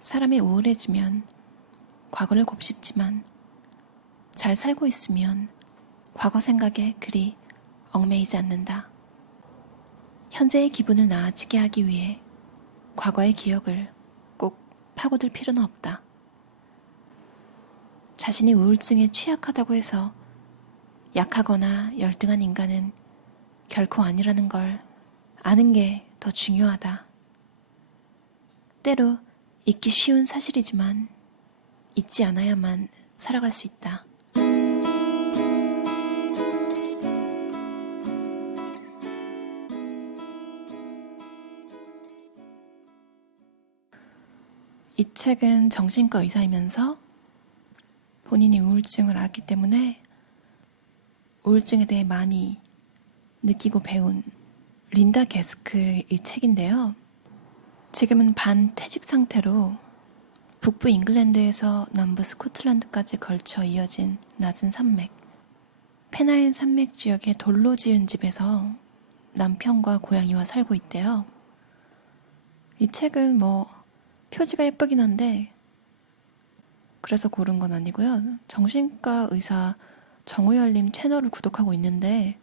사람이 우울해지면 과거를 곱씹지만 잘 살고 있으면 과거 생각에 그리 얽매이지 않는다. 현재의 기분을 나아지게 하기 위해 과거의 기억을 꼭 파고들 필요는 없다. 자신이 우울증에 취약하다고 해서 약하거나 열등한 인간은 결코 아니라는 걸 아는 게 더 중요하다. 때로 잊기 쉬운 사실이지만 잊지 않아야만 살아갈 수 있다. 이 책은 정신과 의사이면서 본인이 우울증을 앓기 때문에 우울증에 대해 많이 느끼고 배운 린다 게스크의 책인데요. 지금은 반퇴직 상태로 북부 잉글랜드에서 남부 스코틀랜드까지 걸쳐 이어진 낮은 산맥, 페나인 산맥 지역의 돌로 지은 집에서 남편과 고양이와 살고 있대요. 이 책은 표지가 예쁘긴 한데 그래서 고른 건 아니고요. 정신과 의사 정우열님 채널을 구독하고 있는데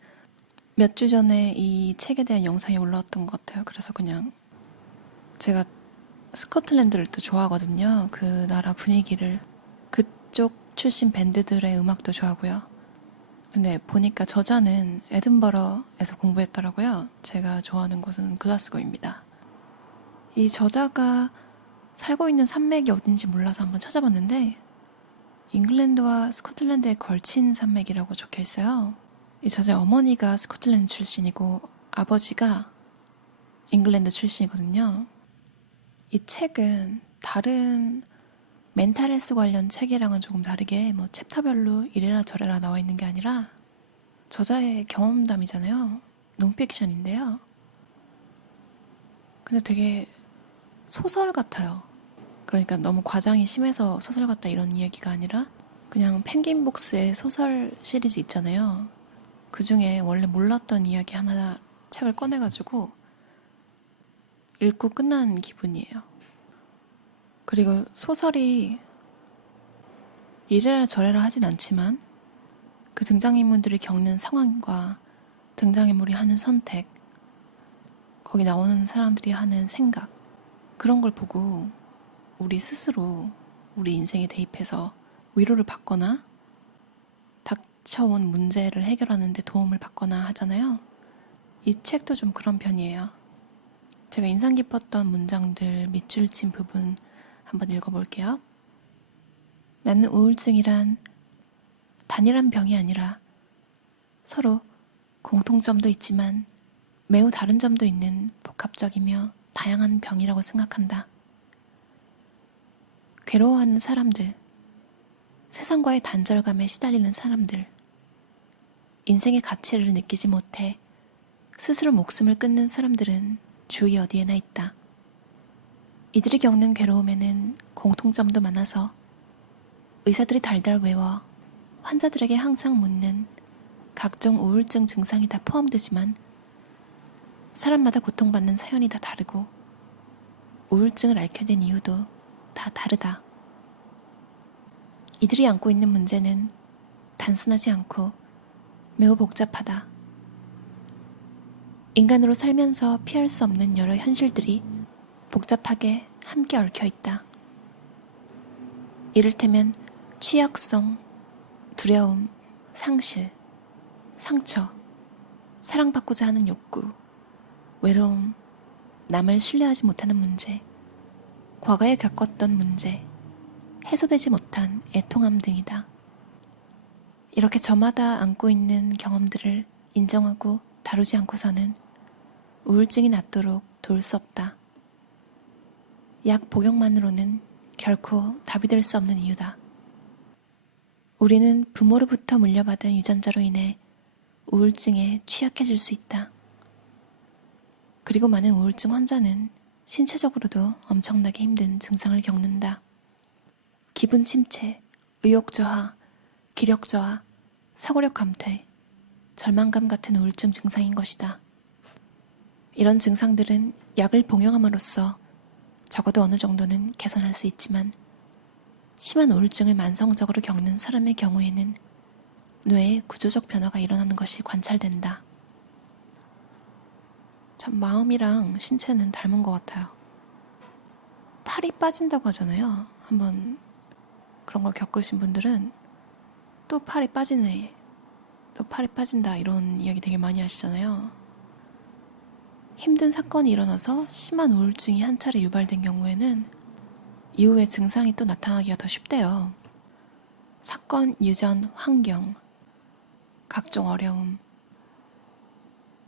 몇 주 전에 이 책에 대한 영상이 올라왔던 것 같아요. 그래서 그냥 제가 스코틀랜드를 또 좋아하거든요. 그 나라 분위기를, 그쪽 출신 밴드들의 음악도 좋아하고요. 근데 보니까 저자는 에든버러에서 공부했더라고요. 제가 좋아하는 곳은 글라스고입니다. 이 저자가 살고 있는 산맥이 어딘지 몰라서 한번 찾아봤는데 잉글랜드와 스코틀랜드에 걸친 산맥이라고 적혀 있어요. 이 저자의 어머니가 스코틀랜드 출신이고 아버지가 잉글랜드 출신이거든요. 이 책은 다른 멘탈 헬스 관련 책이랑은 조금 다르게 챕터별로 이래라 저래라 나와 있는 게 아니라 저자의 경험담이잖아요. 논픽션인데요. 근데 되게 소설 같아요. 그러니까 너무 과장이 심해서 소설 같다 이런 이야기가 아니라 그냥 펭귄북스의 소설 시리즈 있잖아요. 그 중에 원래 몰랐던 이야기 하나 책을 꺼내가지고 읽고 끝난 기분이에요. 그리고 소설이 이래라 저래라 하진 않지만 그 등장인물들이 겪는 상황과 등장인물이 하는 선택, 거기 나오는 사람들이 하는 생각, 그런 걸 보고 우리 스스로 우리 인생에 대입해서 위로를 받거나 닥쳐온 문제를 해결하는 데 도움을 받거나 하잖아요. 이 책도 좀 그런 편이에요. 제가 인상 깊었던 문장들 밑줄 친 부분 한번 읽어볼게요. 나는 우울증이란 단일한 병이 아니라 서로 공통점도 있지만 매우 다른 점도 있는 복합적이며 다양한 병이라고 생각한다. 괴로워하는 사람들, 세상과의 단절감에 시달리는 사람들, 인생의 가치를 느끼지 못해 스스로 목숨을 끊는 사람들은 주위 어디에나 있다. 이들이 겪는 괴로움에는 공통점도 많아서 의사들이 달달 외워 환자들에게 항상 묻는 각종 우울증 증상이 다 포함되지만 사람마다 고통받는 사연이 다 다르고 우울증을 앓게 된 이유도 다 다르다. 이들이 안고 있는 문제는 단순하지 않고 매우 복잡하다. 인간으로 살면서 피할 수 없는 여러 현실들이 복잡하게 함께 얽혀 있다. 이를테면 취약성, 두려움, 상실, 상처, 사랑받고자 하는 욕구, 외로움, 남을 신뢰하지 못하는 문제, 과거에 겪었던 문제, 해소되지 못한 애통함 등이다. 이렇게 저마다 안고 있는 경험들을 인정하고 다루지 않고서는 우울증이 낫도록 도울 수 없다. 약 복용만으로는 결코 답이 될 수 없는 이유다. 우리는 부모로부터 물려받은 유전자로 인해 우울증에 취약해질 수 있다. 그리고 많은 우울증 환자는 신체적으로도 엄청나게 힘든 증상을 겪는다. 기분 침체, 의욕 저하, 기력 저하, 사고력 감퇴, 절망감 같은 우울증 증상인 것이다. 이런 증상들은 약을 복용함으로써 적어도 어느 정도는 개선할 수 있지만 심한 우울증을 만성적으로 겪는 사람의 경우에는 뇌에 구조적 변화가 일어나는 것이 관찰된다. 참 마음이랑 신체는 닮은 것 같아요. 팔이 빠진다고 하잖아요. 한번 그런 걸 겪으신 분들은 또 팔이 빠지네, 또 팔이 빠진다 이런 이야기 되게 많이 하시잖아요. 힘든 사건이 일어나서 심한 우울증이 한 차례 유발된 경우에는 이후에 증상이 또 나타나기가 더 쉽대요. 사건, 유전, 환경, 각종 어려움,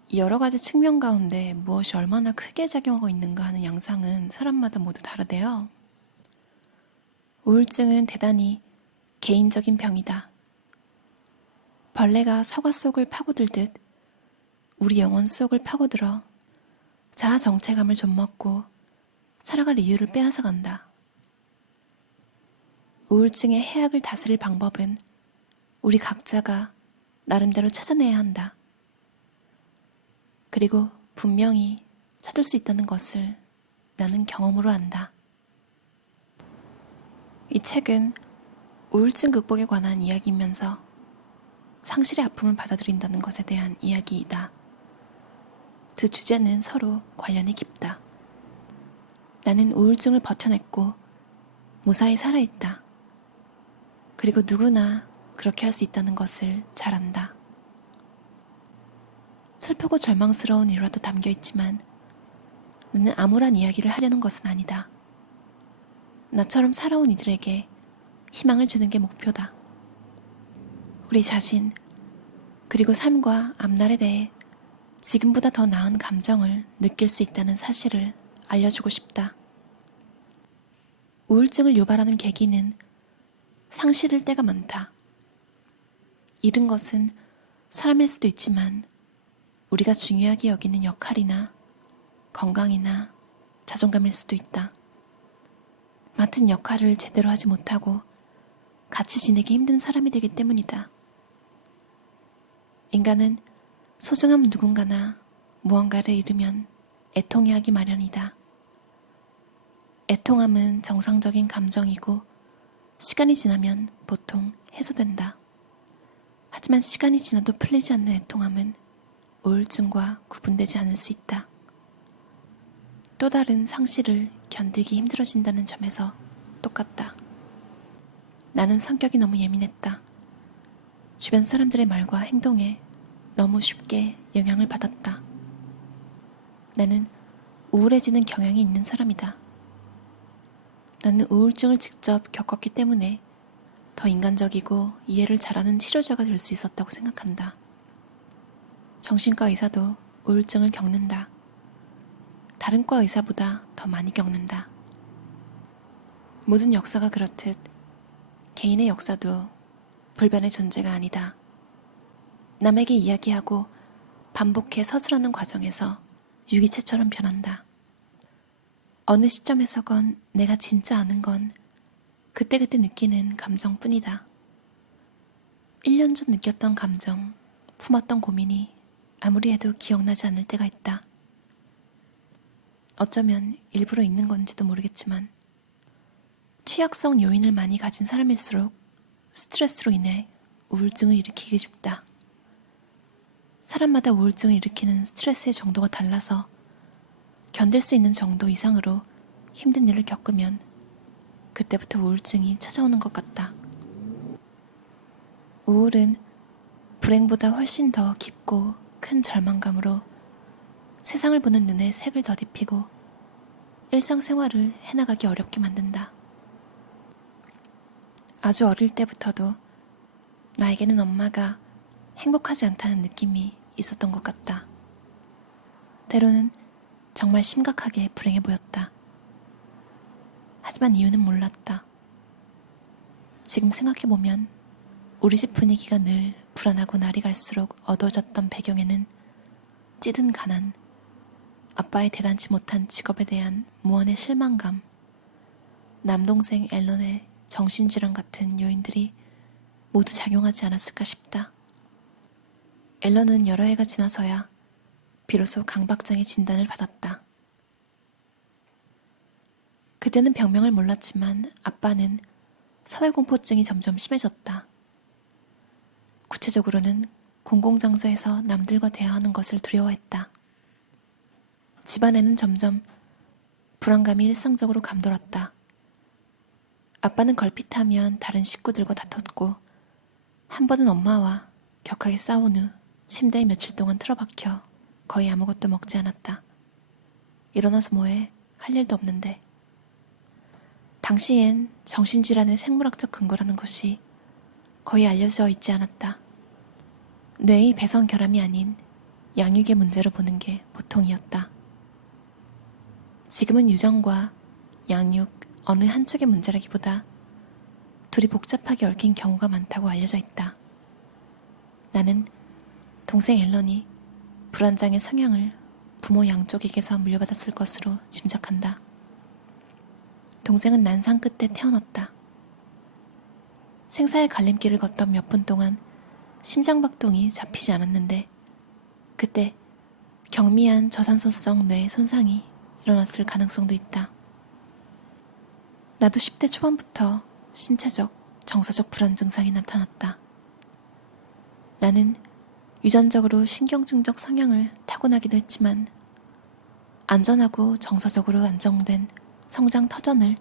이 여러 가지 측면 가운데 무엇이 얼마나 크게 작용하고 있는가 하는 양상은 사람마다 모두 다르대요. 우울증은 대단히 개인적인 병이다. 벌레가 사과 속을 파고들듯 우리 영혼 속을 파고들어 자아 정체감을 좀먹고 살아갈 이유를 빼앗아간다. 우울증의 해악을 다스릴 방법은 우리 각자가 나름대로 찾아내야 한다. 그리고 분명히 찾을 수 있다는 것을 나는 경험으로 안다. 이 책은 우울증 극복에 관한 이야기이면서 상실의 아픔을 받아들인다는 것에 대한 이야기이다. 두 주제는 서로 관련이 깊다. 나는 우울증을 버텨냈고 무사히 살아있다. 그리고 누구나 그렇게 할 수 있다는 것을 잘 안다. 슬프고 절망스러운 일화도 담겨있지만 나는 암울한 이야기를 하려는 것은 아니다. 나처럼 살아온 이들에게 희망을 주는 게 목표다. 우리 자신, 그리고 삶과 앞날에 대해 지금보다 더 나은 감정을 느낄 수 있다는 사실을 알려주고 싶다. 우울증을 유발하는 계기는 상실일 때가 많다. 잃은 것은 사람일 수도 있지만 우리가 중요하게 여기는 역할이나 건강이나 자존감일 수도 있다. 맡은 역할을 제대로 하지 못하고 같이 지내기 힘든 사람이 되기 때문이다. 인간은 소중한 누군가나 무언가를 잃으면 애통해하기 마련이다. 애통함은 정상적인 감정이고 시간이 지나면 보통 해소된다. 하지만 시간이 지나도 풀리지 않는 애통함은 우울증과 구분되지 않을 수 있다. 또 다른 상실을 견디기 힘들어진다는 점에서 똑같다. 나는 성격이 너무 예민했다. 주변 사람들의 말과 행동에 너무 쉽게 영향을 받았다. 나는 우울해지는 경향이 있는 사람이다. 나는 우울증을 직접 겪었기 때문에 더 인간적이고 이해를 잘하는 치료자가 될 수 있었다고 생각한다. 정신과 의사도 우울증을 겪는다. 다른 과 의사보다 더 많이 겪는다. 모든 역사가 그렇듯 개인의 역사도 불변의 존재가 아니다. 남에게 이야기하고 반복해 서술하는 과정에서 유기체처럼 변한다. 어느 시점에서건 내가 진짜 아는 건 그때그때 느끼는 감정뿐이다. 1년 전 느꼈던 감정, 품었던 고민이 아무리 해도 기억나지 않을 때가 있다. 어쩌면 일부러 있는 건지도 모르겠지만 취약성 요인을 많이 가진 사람일수록 스트레스로 인해 우울증을 일으키기 쉽다. 사람마다 우울증을 일으키는 스트레스의 정도가 달라서 견딜 수 있는 정도 이상으로 힘든 일을 겪으면 그때부터 우울증이 찾아오는 것 같다. 우울은 불행보다 훨씬 더 깊고 큰 절망감으로 세상을 보는 눈에 색을 더딥히고 일상생활을 해나가기 어렵게 만든다. 아주 어릴 때부터도 나에게는 엄마가 행복하지 않다는 느낌이 있었던 것 같다. 때로는 정말 심각하게 불행해 보였다. 하지만 이유는 몰랐다. 지금 생각해보면 우리 집 분위기가 늘 불안하고 날이 갈수록 어두워졌던 배경에는 찌든 가난, 아빠의 대단치 못한 직업에 대한 무한의 실망감, 남동생 앨런의 정신질환 같은 요인들이 모두 작용하지 않았을까 싶다. 앨런은 여러 해가 지나서야 비로소 강박장애 진단을 받았다. 그때는 병명을 몰랐지만 아빠는 사회공포증이 점점 심해졌다. 구체적으로는 공공장소에서 남들과 대화하는 것을 두려워했다. 집안에는 점점 불안감이 일상적으로 감돌았다. 아빠는 걸핏하면 다른 식구들과 다퉜고 한 번은 엄마와 격하게 싸운 후 침대에 며칠 동안 틀어박혀 거의 아무것도 먹지 않았다. 일어나서 뭐해? 할 일도 없는데. 당시엔 정신질환의 생물학적 근거라는 것이 거의 알려져 있지 않았다. 뇌의 배선 결함이 아닌 양육의 문제로 보는 게 보통이었다. 지금은 유전과 양육 어느 한쪽의 문제라기보다 둘이 복잡하게 얽힌 경우가 많다고 알려져 있다. 나는 동생 앨런이 불안장애 성향을 부모 양쪽에게서 물려받았을 것으로 짐작한다. 동생은 난상 끝에 태어났다. 생사의 갈림길을 걷던 몇 분 동안 심장박동이 잡히지 않았는데 그때 경미한 저산소성 뇌 손상이 일어났을 가능성도 있다. 나도 10대 초반부터 신체적, 정서적 불안 증상이 나타났다. 나는 유전적으로 신경증적 성향을 타고나기도 했지만 안전하고 정서적으로 안정된 성장 터전을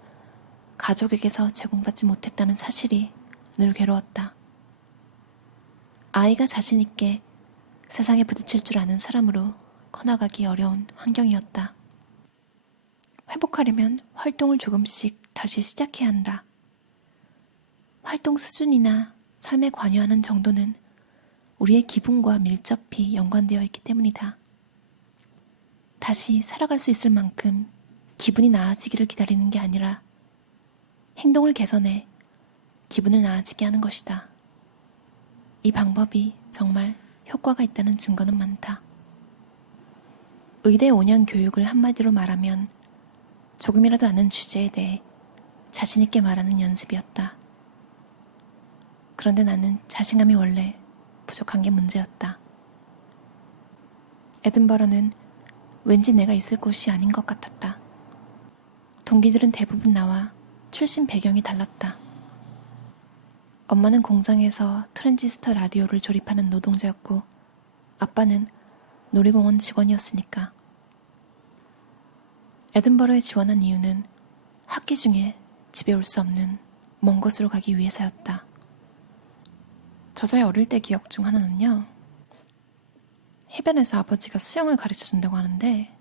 가족에게서 제공받지 못했다는 사실이 늘 괴로웠다. 아이가 자신 있게 세상에 부딪힐 줄 아는 사람으로 커나가기 어려운 환경이었다. 회복하려면 활동을 조금씩 다시 시작해야 한다. 활동 수준이나 삶에 관여하는 정도는 우리의 기분과 밀접히 연관되어 있기 때문이다. 다시 살아갈 수 있을 만큼 기분이 나아지기를 기다리는 게 아니라 행동을 개선해 기분을 나아지게 하는 것이다. 이 방법이 정말 효과가 있다는 증거는 많다. 의대 5년 교육을 한마디로 말하면 조금이라도 아는 주제에 대해 자신있게 말하는 연습이었다. 그런데 나는 자신감이 원래 부족한 게 문제였다. 에든버러는 왠지 내가 있을 곳이 아닌 것 같았다. 동기들은 대부분 나와 출신 배경이 달랐다. 엄마는 공장에서 트랜지스터 라디오를 조립하는 노동자였고 아빠는 놀이공원 직원이었으니까. 에든버러에 지원한 이유는 학기 중에 집에 올 수 없는 먼 곳으로 가기 위해서였다. 저자의 어릴 때 기억 중 하나는요. 해변에서 아버지가 수영을 가르쳐준다고 하는데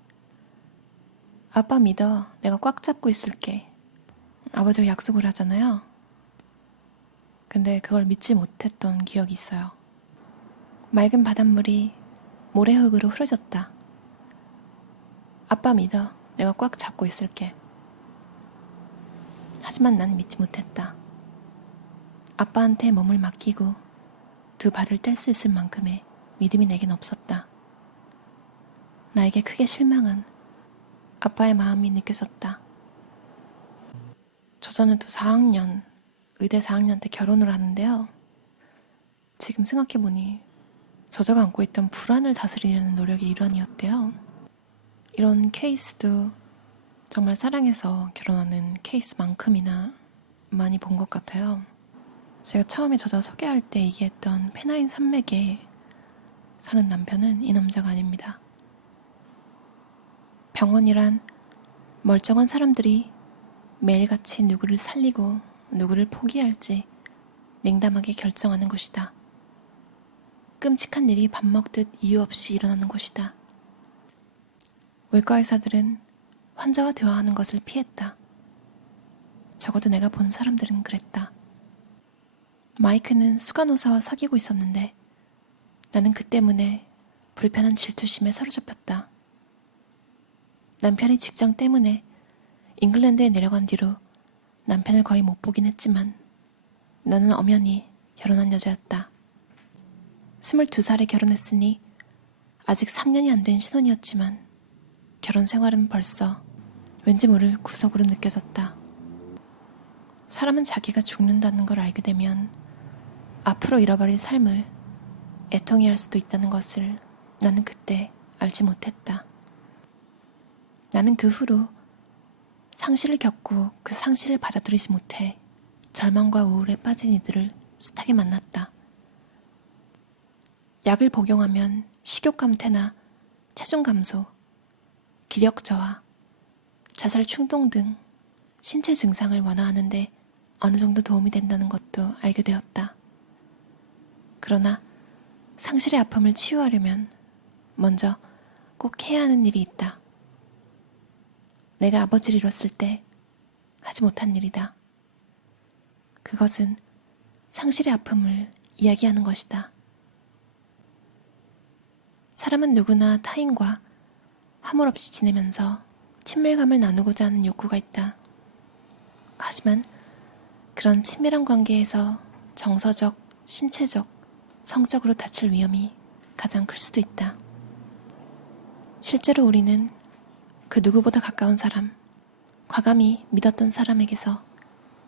아빠 믿어, 내가 꽉 잡고 있을게. 아버지가 약속을 하잖아요. 근데 그걸 믿지 못했던 기억이 있어요. 맑은 바닷물이 모래흙으로 흐려졌다. 아빠 믿어, 내가 꽉 잡고 있을게. 하지만 난 믿지 못했다. 아빠한테 몸을 맡기고 두 발을 뗄 수 있을 만큼의 믿음이 내겐 없었다. 나에게 크게 실망한 아빠의 마음이 느껴졌다. 저자는 또 4학년, 의대 4학년 때 결혼을 하는데요. 지금 생각해보니 저자가 안고 있던 불안을 다스리려는 노력의 일환이었대요. 이런 케이스도 정말 사랑해서 결혼하는 케이스만큼이나 많이 본 것 같아요. 제가 처음에 저자 소개할 때 얘기했던 페나인 산맥에 사는 남편은 이 남자가 아닙니다. 병원이란 멀쩡한 사람들이 매일같이 누구를 살리고 누구를 포기할지 냉담하게 결정하는 곳이다. 끔찍한 일이 밥 먹듯 이유 없이 일어나는 곳이다. 외과 의사들은 환자와 대화하는 것을 피했다. 적어도 내가 본 사람들은 그랬다. 마이크는 수간호사와 사귀고 있었는데 나는 그 때문에 불편한 질투심에 사로잡혔다. 남편의 직장 때문에 잉글랜드에 내려간 뒤로 남편을 거의 못 보긴 했지만 나는 엄연히 결혼한 여자였다. 22살에 결혼했으니 아직 3년이 안 된 신혼이었지만 결혼 생활은 벌써 왠지 모를 구석으로 느껴졌다. 사람은 자기가 죽는다는 걸 알게 되면 앞으로 잃어버릴 삶을 애통해 할 수도 있다는 것을 나는 그때 알지 못했다. 나는 그 후로 상실을 겪고 그 상실을 받아들이지 못해 절망과 우울에 빠진 이들을 숱하게 만났다. 약을 복용하면 식욕 감퇴나 체중 감소, 기력 저하, 자살 충동 등 신체 증상을 완화하는데 어느 정도 도움이 된다는 것도 알게 되었다. 그러나 상실의 아픔을 치유하려면 먼저 꼭 해야 하는 일이 있다. 내가 아버지를 잃었을 때 하지 못한 일이다. 그것은 상실의 아픔을 이야기하는 것이다. 사람은 누구나 타인과 화물 없이 지내면서 친밀감을 나누고자 하는 욕구가 있다. 하지만 그런 친밀한 관계에서 정서적, 신체적, 성적으로 다칠 위험이 가장 클 수도 있다. 실제로 우리는 그 누구보다 가까운 사람, 과감히 믿었던 사람에게서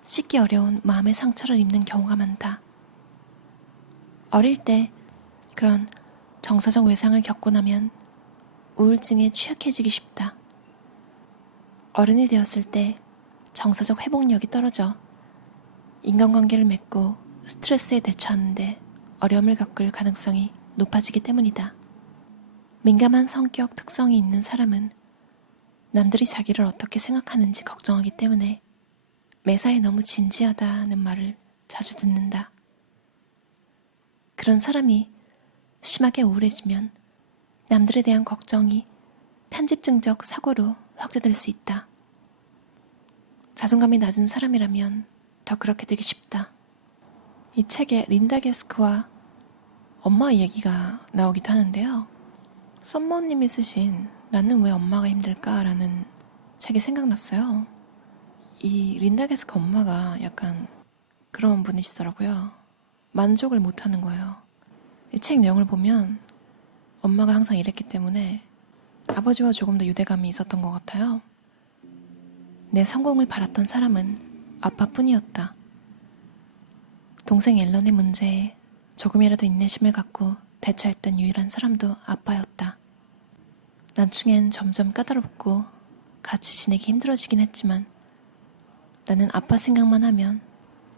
씻기 어려운 마음의 상처를 입는 경우가 많다. 어릴 때 그런 정서적 외상을 겪고 나면 우울증에 취약해지기 쉽다. 어른이 되었을 때 정서적 회복력이 떨어져 인간관계를 맺고 스트레스에 대처하는데 어려움을 겪을 가능성이 높아지기 때문이다. 민감한 성격 특성이 있는 사람은 남들이 자기를 어떻게 생각하는지 걱정하기 때문에 매사에 너무 진지하다는 말을 자주 듣는다. 그런 사람이 심하게 우울해지면 남들에 대한 걱정이 편집증적 사고로 확대될 수 있다. 자존감이 낮은 사람이라면 더 그렇게 되기 쉽다. 이 책에 린다 게스크와 엄마 이야기가 나오기도 하는데요. 썸머님이 쓰신 나는 왜 엄마가 힘들까? 라는 책이 생각났어요. 이 린다 게스크 엄마가 약간 그런 분이시더라고요. 만족을 못하는 거예요. 이 책 내용을 보면 엄마가 항상 이랬기 때문에 아버지와 조금 더 유대감이 있었던 것 같아요. 내 성공을 바랐던 사람은 아빠뿐이었다. 동생 앨런의 문제에 조금이라도 인내심을 갖고 대처했던 유일한 사람도 아빠였다. 나중엔 점점 까다롭고 같이 지내기 힘들어지긴 했지만 나는 아빠 생각만 하면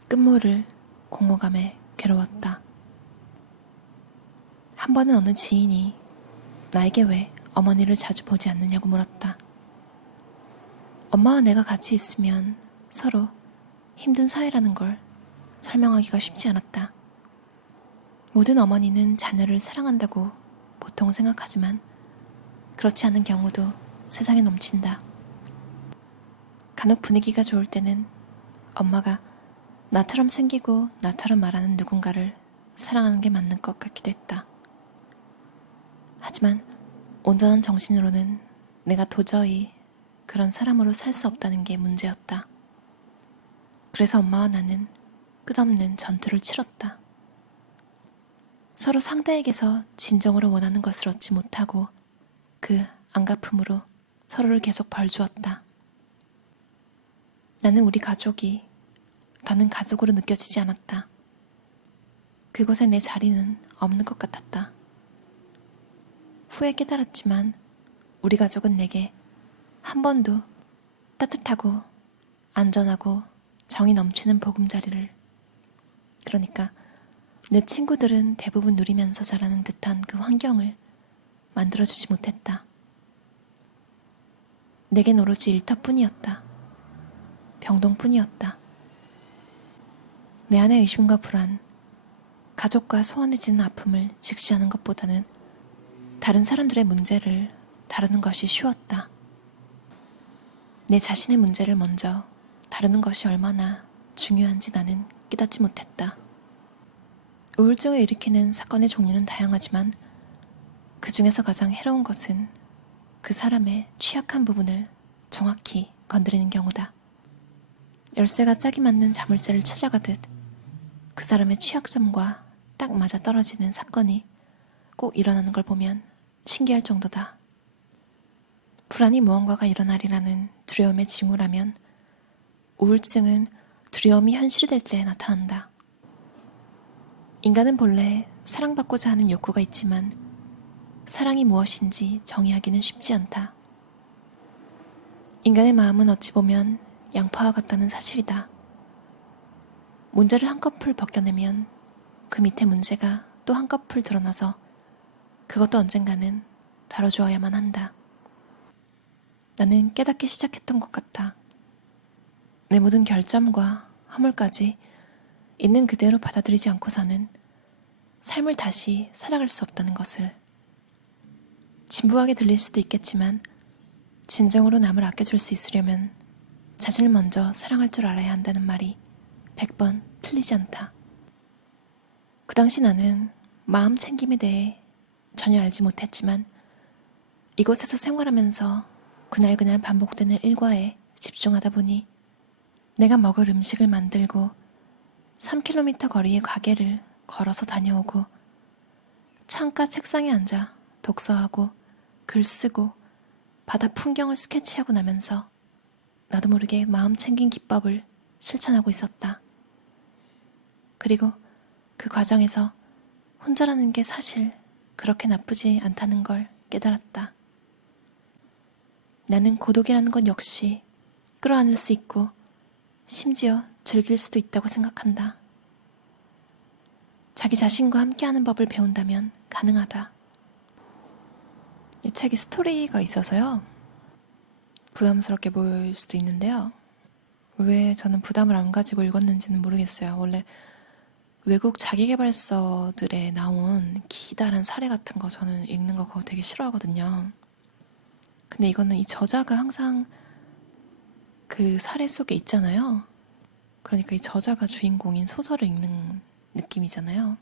끝모를 공허감에 괴로웠다. 한 번은 어느 지인이 나에게 왜 어머니를 자주 보지 않느냐고 물었다. 엄마와 내가 같이 있으면 서로 힘든 사이라는 걸 설명하기가 쉽지 않았다. 모든 어머니는 자녀를 사랑한다고 보통 생각하지만 그렇지 않은 경우도 세상에 넘친다. 간혹 분위기가 좋을 때는 엄마가 나처럼 생기고 나처럼 말하는 누군가를 사랑하는 게 맞는 것 같기도 했다. 하지만 온전한 정신으로는 내가 도저히 그런 사람으로 살 수 없다는 게 문제였다. 그래서 엄마와 나는 끝없는 전투를 치렀다. 서로 상대에게서 진정으로 원하는 것을 얻지 못하고 그 안갚음으로 서로를 계속 벌주었다. 나는 우리 가족이 더는 가족으로 느껴지지 않았다. 그곳에 내 자리는 없는 것 같았다. 후에 깨달았지만 우리 가족은 내게 한 번도 따뜻하고 안전하고 정이 넘치는 보금자리를, 그러니까 내 친구들은 대부분 누리면서 자라는 듯한 그 환경을 만들어주지 못했다. 내겐 오로지 일터뿐이었다. 병동뿐이었다. 내 안의 의심과 불안, 가족과 소원해지는 아픔을 직시하는 것보다는 다른 사람들의 문제를 다루는 것이 쉬웠다. 내 자신의 문제를 먼저 다루는 것이 얼마나 중요한지 나는 깨닫지 못했다. 우울증을 일으키는 사건의 종류는 다양하지만 그 중에서 가장 해로운 것은 그 사람의 취약한 부분을 정확히 건드리는 경우다. 열쇠가 짝이 맞는 자물쇠를 찾아가듯 그 사람의 취약점과 딱 맞아떨어지는 사건이 꼭 일어나는 걸 보면 신기할 정도다. 불안이 무언가가 일어나리라는 두려움의 징후라면 우울증은 두려움이 현실이 될 때 나타난다. 인간은 본래 사랑받고자 하는 욕구가 있지만 사랑이 무엇인지 정의하기는 쉽지 않다. 인간의 마음은 어찌 보면 양파와 같다는 사실이다. 문제를 한꺼풀 벗겨내면 그 밑에 문제가 또 한꺼풀 드러나서 그것도 언젠가는 다뤄주어야만 한다. 나는 깨닫기 시작했던 것 같다. 내 모든 결점과 허물까지 있는 그대로 받아들이지 않고서는 삶을 다시 살아갈 수 없다는 것을. 진부하게 들릴 수도 있겠지만 진정으로 남을 아껴줄 수 있으려면 자신을 먼저 사랑할 줄 알아야 한다는 말이 100번 틀리지 않다. 그 당시 나는 마음 챙김에 대해 전혀 알지 못했지만 이곳에서 생활하면서 그날그날 반복되는 일과에 집중하다 보니 내가 먹을 음식을 만들고 3km 거리의 가게를 걸어서 다녀오고 창가 책상에 앉아 독서하고 글 쓰고 바다 풍경을 스케치하고 나면서 나도 모르게 마음 챙긴 기법을 실천하고 있었다. 그리고 그 과정에서 혼자라는 게 사실 그렇게 나쁘지 않다는 걸 깨달았다. 나는 고독이라는 것 역시 끌어안을 수 있고 심지어 즐길 수도 있다고 생각한다. 자기 자신과 함께하는 법을 배운다면 가능하다. 이 책에 스토리가 있어서요. 부담스럽게 보일 수도 있는데요. 왜 저는 부담을 안 가지고 읽었는지는 모르겠어요. 원래 외국 자기계발서들에 나온 기다란 사례 같은 거 저는 읽는 거 그거 되게 싫어하거든요. 근데 이거는 이 저자가 항상 그 사례 속에 있잖아요. 그러니까 이 저자가 주인공인 소설을 읽는 느낌이잖아요.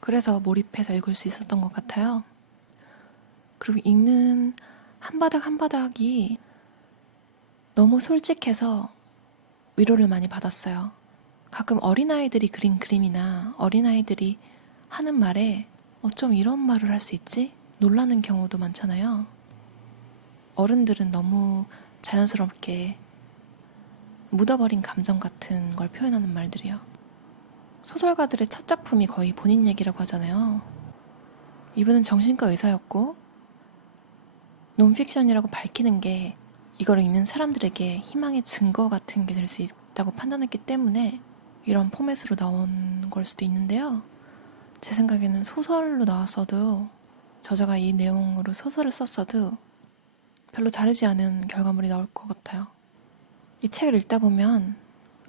그래서 몰입해서 읽을 수 있었던 것 같아요. 그리고 읽는 한 바닥 한 바닥이 너무 솔직해서 위로를 많이 받았어요. 가끔 어린아이들이 그린 그림이나 어린아이들이 하는 말에 어쩜 이런 말을 할 수 있지? 놀라는 경우도 많잖아요. 어른들은 너무 자연스럽게 묻어버린 감정 같은 걸 표현하는 말들이요. 소설가들의 첫 작품이 거의 본인 얘기라고 하잖아요. 이분은 정신과 의사였고 논픽션이라고 밝히는 게 이걸 읽는 사람들에게 희망의 증거 같은 게 될 수 있다고 판단했기 때문에 이런 포맷으로 나온 걸 수도 있는데요. 제 생각에는 소설로 나왔어도 저자가 이 내용으로 소설을 썼어도 별로 다르지 않은 결과물이 나올 것 같아요. 이 책을 읽다 보면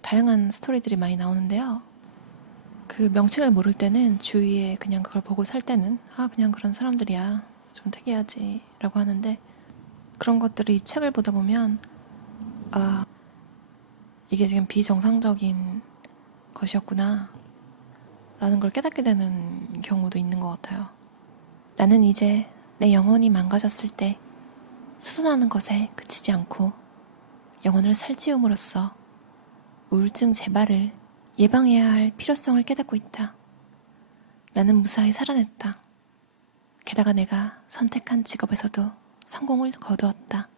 다양한 스토리들이 많이 나오는데요. 그 명칭을 모를 때는 주위에 그냥 그걸 보고 살 때는 그냥 그런 사람들이야. 좀 특이하지 라고 하는데 그런 것들을 이 책을 보다 보면 이게 지금 비정상적인 것이었구나 라는 걸 깨닫게 되는 경우도 있는 것 같아요. 나는 이제 내 영혼이 망가졌을 때 수선하는 것에 그치지 않고 영혼을 살찌움으로써 우울증 재발을 예방해야 할 필요성을 깨닫고 있다. 나는 무사히 살아냈다. 게다가 내가 선택한 직업에서도 성공을 거두었다.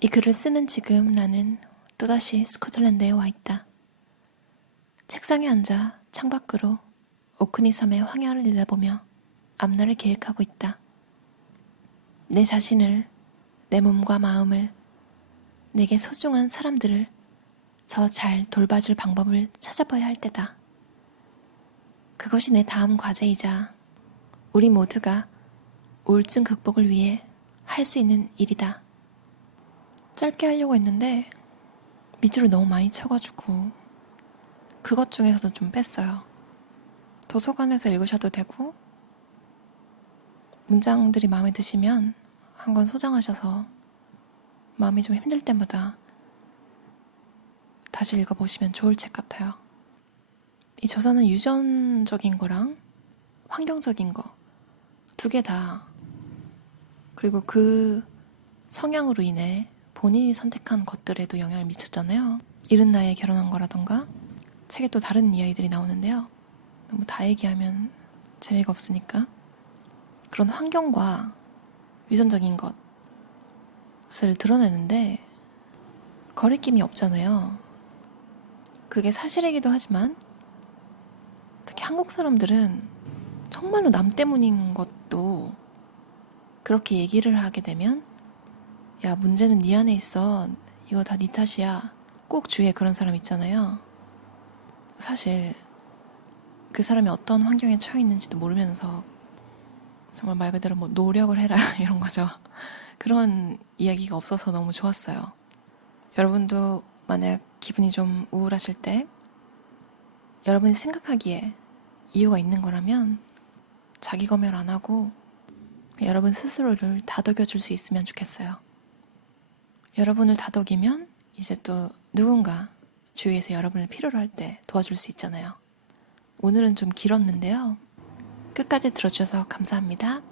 이 글을 쓰는 지금 나는 또다시 스코틀랜드에 와 있다. 책상에 앉아 창밖으로 오크니 섬의 황야를 내다보며 앞날을 계획하고 있다. 내 자신을, 내 몸과 마음을, 내게 소중한 사람들을 더 잘 돌봐줄 방법을 찾아봐야 할 때다. 그것이 내 다음 과제이자 우리 모두가 우울증 극복을 위해 할 수 있는 일이다. 짧게 하려고 했는데 밑줄을 너무 많이 쳐가지고 그것 중에서도 좀 뺐어요. 도서관에서 읽으셔도 되고 문장들이 마음에 드시면 한 권 소장하셔서 마음이 좀 힘들 때마다 다시 읽어보시면 좋을 책 같아요. 이 저자는 유전적인 거랑 환경적인 거 두 개 다 그리고 그 성향으로 인해 본인이 선택한 것들에도 영향을 미쳤잖아요. 이른 나이에 결혼한 거라던가 책에 또 다른 이야기들이 나오는데요. 너무 다 얘기하면 재미가 없으니까 그런 환경과 유전적인 것을 드러내는데 거리낌이 없잖아요. 그게 사실이기도 하지만 특히 한국 사람들은 정말로 남 때문인 것도 그렇게 얘기를 하게 되면 야, 문제는 네 안에 있어. 이거 다 네 탓이야. 꼭 주위에 그런 사람 있잖아요. 사실 그 사람이 어떤 환경에 처해 있는지도 모르면서 정말 말 그대로 뭐 노력을 해라 이런 거죠. 그런 이야기가 없어서 너무 좋았어요. 여러분도 만약 기분이 좀 우울하실 때 여러분이 생각하기에 이유가 있는 거라면 자기 검열 안 하고 여러분 스스로를 다독여 줄 수 있으면 좋겠어요. 여러분을 다독이면 이제 또 누군가 주위에서 여러분을 필요로 할 때 도와줄 수 있잖아요. 오늘은 좀 길었는데요. 끝까지 들어주셔서 감사합니다.